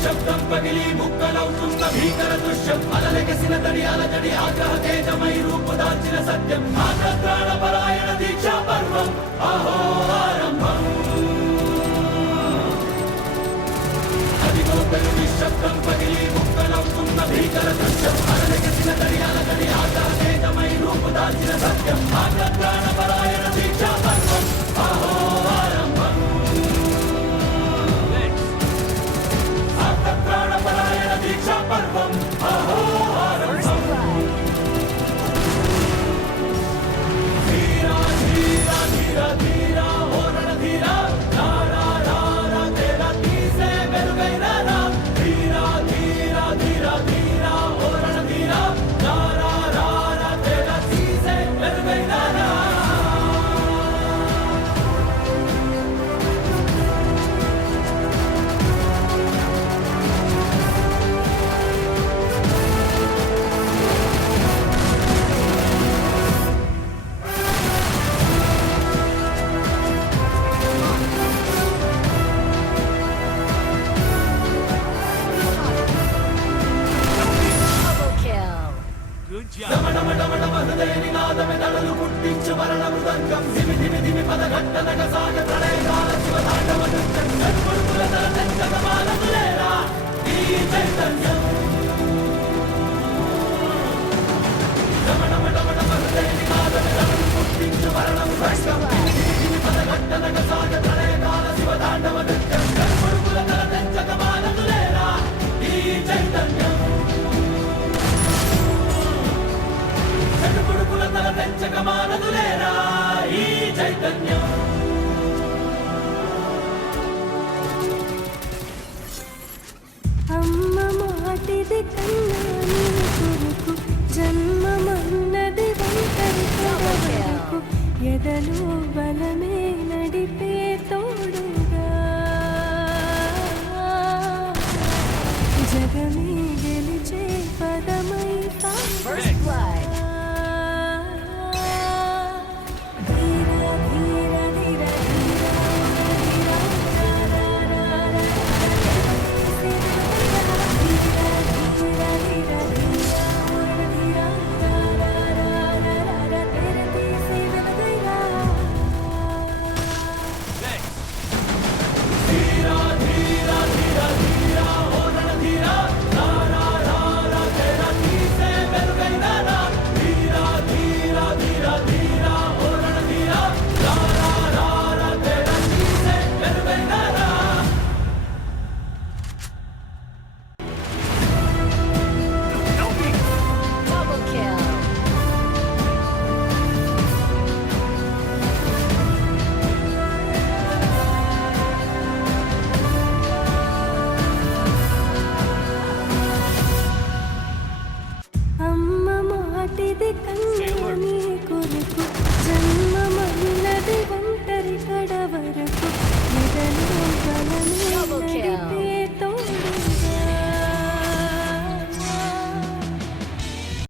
నిశ్శబ్దం పగిలి ముక్కలవుతున్న భీకర దృశ్యం అలలెగసిన తడి అలజడి ఆగ్రహ తేజమై రూపుదాల్చిన సత్యం ఆగ్రహ దీక్షా పర్వం అహో ఆరంభం అదిగో పెను నిశ్శబ్దం పగిలి ముక్కలవుతున్న భీకర దృశ్యం అలలెగసిన తడి అలజడి ఆగ్రహ తేజమై రూపుదాల్చిన సత్యం ఆగ్రహ దీక్షా పర్వం అహో ఆరంభం ప్రాణపరాయణ దీక్షా పర్వం అహో ఆరంభం ధీరా ధీరా ధీరా ధీరా ఓ రణధీరా రారా రారా తేరా తీసే వెలుగైనా రా ధీరా ధీరా ధీరా ధీరా ఓ రణధీరా రారా రారా తేరా తీసే వెలుగైనా రా హృదయ నినాదమె దడలు పుట్టించు మరణ మృదంగం ధిమి ధిమి ధిమి పదఘట్టనగ